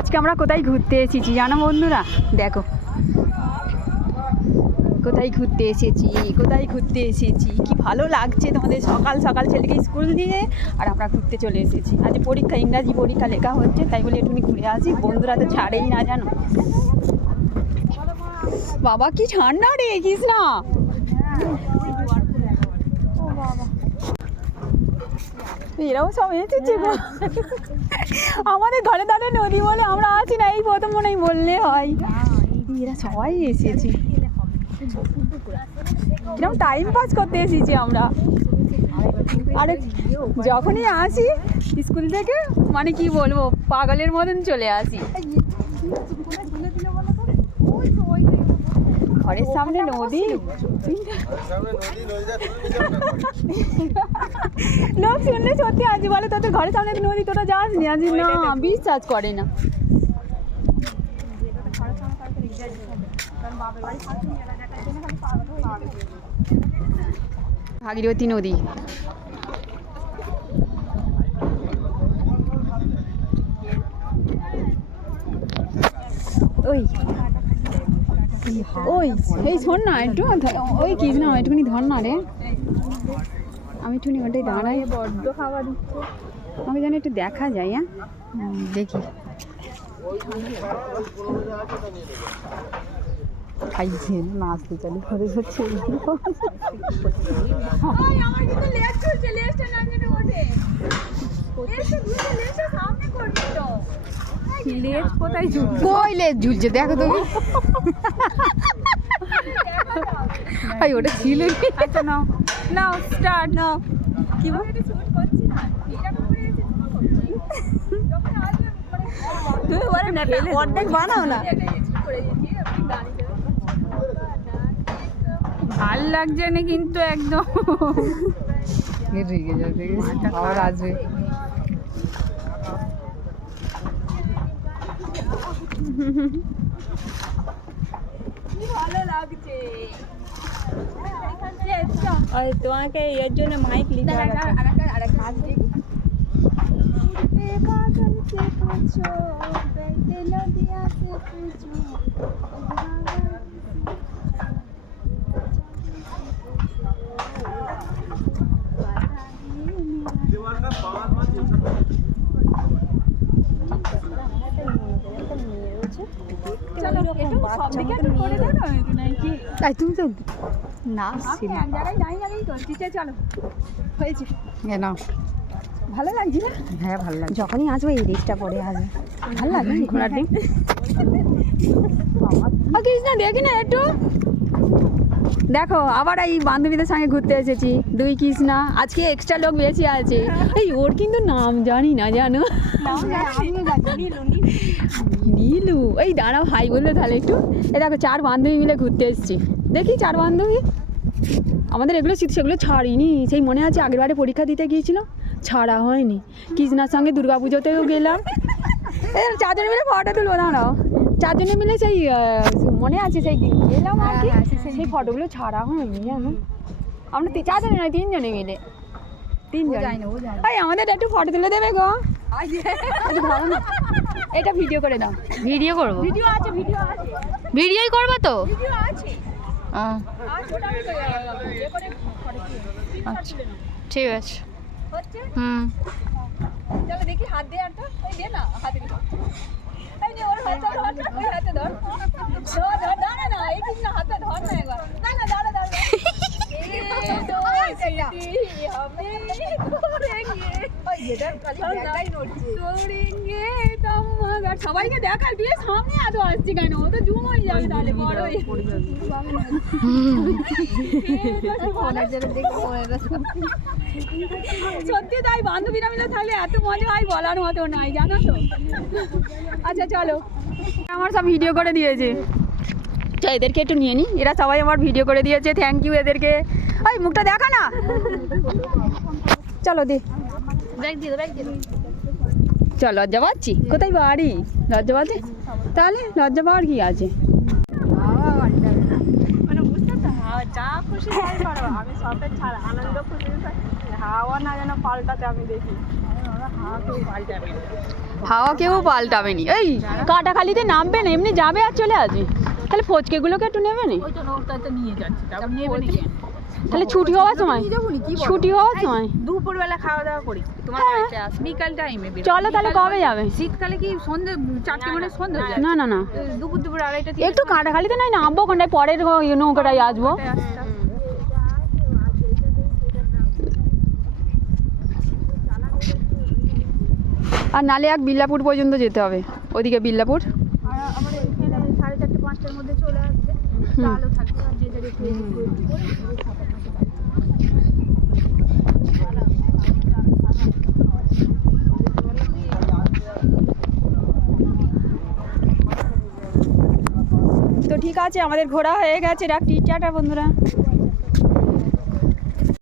আজকে আমরা কোথায় ঘুরতে এসেছি জানো বন্ধুরা? দেখো কোথায় ঘুরতে এসেছি কি ভালো লাগছে তোমাদের। সকাল সকাল ছেলেকে স্কুল দিয়ে আর আমরা ঘুরতে চলে এসেছি। আজ পরীক্ষা, ইংরাজি পরীক্ষা লেখা হচ্ছে, তাই বলে একটুখানি ঘুরে আসি। বন্ধুরা তো ছাড়েই না জানো। বাবা কি ঠান্ডা রে, দেখিস না। এরাও সব এসেছে গো। আমাদের ঘরে ধারে নদী বলে আমরা আছি না, এই প্রথম মনে বললে হয়। এরা সবাই এসেছে, কিরকম টাইম পাস করতে এসেছি আমরা। আরে যখনই আসি স্কুল থেকে মানে কি বলবো, পাগলের মতন চলে আসি। ঘরের সামনে নদী, লোক শুনলে সত্যি আজ বলে তোদের ঘরের সামনে নদী, তোরা যাস নি? আজ না, বিশ্বাস করে না। ভাগীরথী নদী, ওই ওই এই শোন না একটু, ওই কি না একটুখানি ধর না রে। আমি একটুখানি ওটাই দাঁড়াই, বড্ড খাবার দিচ্ছে আমাকে যেন একটু দেখা যায়। হ্যাঁ দেখি, খাইছে না, আসতে চালু করে যাচ্ছে। কই লেজ ঝুলছে দেখো তুমি। ভাই ওটা ছিল কি? আচ্ছা নাও নাও, স্টার্ট নাও। কি তুমি বলে না অর্ধেক বানাও না। ভাল লাগছে না কিন্তু একদম। রেগে যাবে, আবার আসবে। ভালো লাগছে তোমাকে, এর জন্য মাইক লিখে তুমি তো না চলো হয়েছে না, ভালো লাগছে না? হ্যাঁ ভালো লাগছে। যখনই আসবো এই ড্রেসটা পরে আসবে, ভালো লাগবে। ঘোড়ার ডিম না দেখি না একটু দেখো। আবার এই বান্ধবীদের সঙ্গে ঘুরতে এসেছি, দুই কৃষ্ণা। আজকে এক্সট্রা লোক বেশি আছে। এই ওর কিন্তু নাম জানি না জানো। নীলু, এই দাঁড়াও হাই বললে তাহলে একটু। এ দেখো 4 বান্ধবী মিলে ঘুরতে এসেছি। দেখি 4 বান্ধবী, আমাদের এগুলো সেগুলো ছাড়িনি। সেই মনে আছে আগের বারে পরীক্ষা দিতে গিয়েছিল, ছাড়া হয়নি। কৃষ্ণার সঙ্গে দুর্গা পুজোতেও গেলাম। 4 জনে মিলে ফটো তুলবো, দাঁড়াও। 4 জনে মিলে সেই মনে আছে সেই গেলাম আর কি, সেই ফটোগুলো ছাড়া হয়নি জানো। আমরা 4 জনে নয় 3 জনে মিলে, 3 জন। এই আমাদের একটু ফটো তুলে দেবে গো। এটা ভিডিও করে দাও। ভিডিও করবো? ভিডিও আছে, ভিডিওই করবো তো। আচ্ছা ঠিক আছে। চলো দেখি, হাত দিয়ে একটা, ওই দে না হাতে দিও। এই নে ওর হাতে ধর, ওই হাতে ধর। ধর দাঁড়া না, এই কি না হাতে ধর না একবার। না না দাঁড়া দাঁড়া। এই তো এইটি হবে করেঙ্গে। ওই যেটা খালি ব্যাগটাই নড়ছে। করেঙ্গে তোমার সবাইকে দেখাই দিয়ে সামনে এত আসছে কেন? ও তো জুম হয়ে যাবে তাহলে, বড় হয়ে পড়ে যাবে। সত্যি তাই, বান্ধবীরা মিলে থাকলে এত মজা হয় বলার মতো নাই জানো তো। আচ্ছা চলো, আমার সব ভিডিও করে দিয়েছে। চল এদেরকে একটু নিয়ে নি, এরা সবাই আমার ভিডিও করে দিয়েছে। থ্যাংক ইউ এদেরকে। ওই মুখটা দেখা না, চলো দে। চল, লজ্জা পাচ্ছি? কোথায় বাড়ি? লজ্জা পাচ্ছে? তাহলে লজ্জা পাওয়ার কি আছে? মানে বুঝতে তো যা খুশি তাই করো। আমি সবের ছাড়া আনন্দ খুশি, হাওয়া না যেন পাল্টাতে আমি দেখি। হাওয়া কেউ পাল্টাবে নি। এই কাটাখালিতে নামবে না, এমনি যাবে আর চলে আসবে। তাহলে ফচকেগুলোকে একটু নেবে নি? তাহলে ছুটি হওয়ার সময়, ছুটি হওয়ার সময় দুপুরবেলা খাওয়া দাওয়া করি তোমার বাড়িতে আস, বিকাল টাইমে চলো। তাহলে কবে যাবে? শীতকালে কি সন্ধ্যে 4টে মানে সন্ধ্যে হয়ে যায়? না না না, দুপুর 2:30টা একটু কাটাখালিতে নয় নামবো, কোনটায় পরের নৌকাটায় আসবো। আর নালে এক বিল্লাপুর পর্যন্ত যেতে হবে, ওদিকে বিল্লাপুর। আমাদের এখানে 4:30 5টার মধ্যে চলে আসবে, আলো থাকবে আর যে জায়গায় তো ঠিক আছে, আমাদের ঘোরা হয়ে গেছে। রাখছি, টাটা বন্ধুরা।